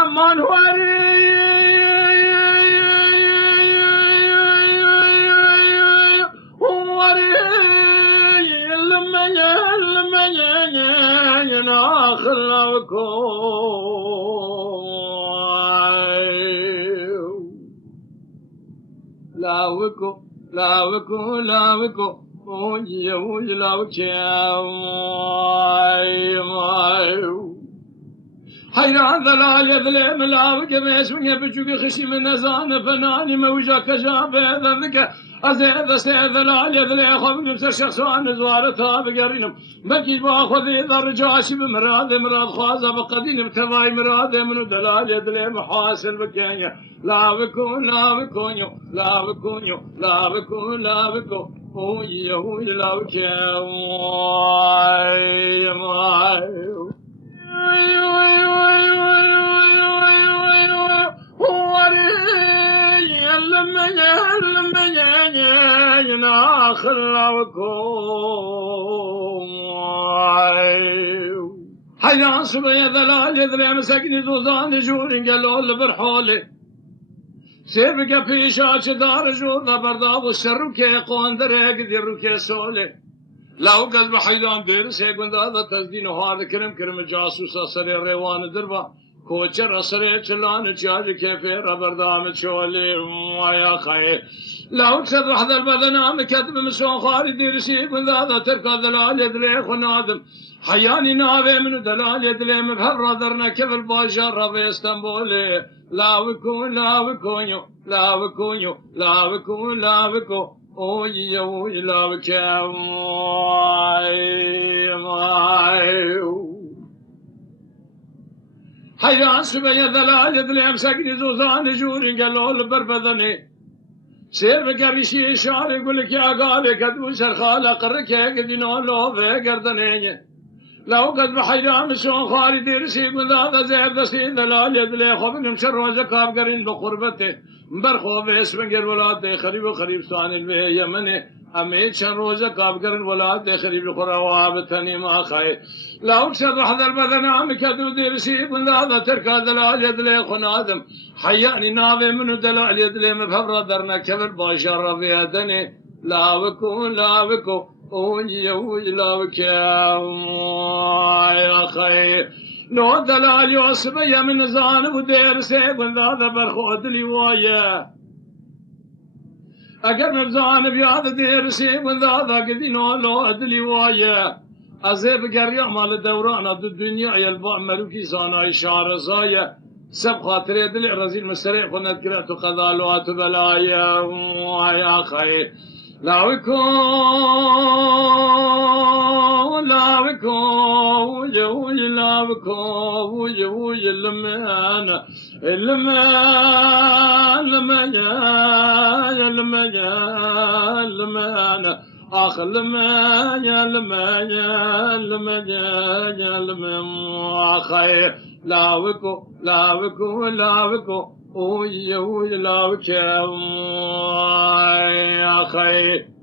امان واری واری لما لاوكو لاوكو لاوكو وجي وجي لاوكي حيران ذلال يذلم لاوك بيس ويبجوك خشي من نزان فناني موجا كجابه ذلك أزيد سيد ذلال يذلي خذ نفس الشخصان زوارتها بقرينم بكي باخذ إذا رجاشي بمراد مراد خوازة بقدين بتضاي مراد منو دلال يذلي محاسن بكينيا لا بكون لا بكون يو لا بكون يو لا بكون لا بكون وي وي لا بكون حيان سبيا ذلال يذري مسكني زوزان جورين قالوا برحولي سيبقى في شاش دار جورنا برداب والشر كي قوان دريق ديرو كي سولي لو قلب حيلان دير سيقون هذا تزدين وهذا كرم جاسوس أسري الريوان دربا كوچر أسري چلان چاج كيفي ربردام چولي ويا خي لو تصدح ذا البدنام كتب مسوان خاري دير سيقون هذا تركا دلال يدلي خنادم حياني نابي من دلال يدلي مفهر درنا كيف الباشر ربي اسطنبولي لا بكون لا بكون يو لا بكون يو لا بكون لا بكون وي وي لا بكون حيان سبيا ذلال يدلي مسكني زوزان جورين قالوا البربذني سير بقريشي شعر يقول لك يا قالي كدو سرخالة قرك يا قدينو لو في قردني لو قد بحيران شون خالد يرسي من هذا زيب دسين دلال يدلي خبن مشر وزكاب قرين بقربته برخو بيس من غير ولاد خريب وخريب سوان البي يمني اميت شن وزكاب قرين ولاد خريب الخرواب تني ما خاي لو شد حذر بدن عم كدو يرسي من هذا تركا دلال يدلي خنادم حياني ناوي من دلال يدلي مفبر درنا كبر باشر ربيدني لا بكون لا بكون وي وي لا بكون يا خير نو دلال يوسف يا من زان ودير سيب هذا برخود لي وايا اگر مبزان بياد دير سيب هذا قدينو لو ادلي وايا ازيب قريع مال دوران الدنيا يا الباع ملوكي زانا اشاره زايا سب خاطر دل رزيل مسرع كنت قرأت قضالوات بلايا يا خير لا بكون لا بكون وجوي لا بكون وجوي لمن آخر لما خير لا بكون لا بكون لا بكون وي لا بكون يا خير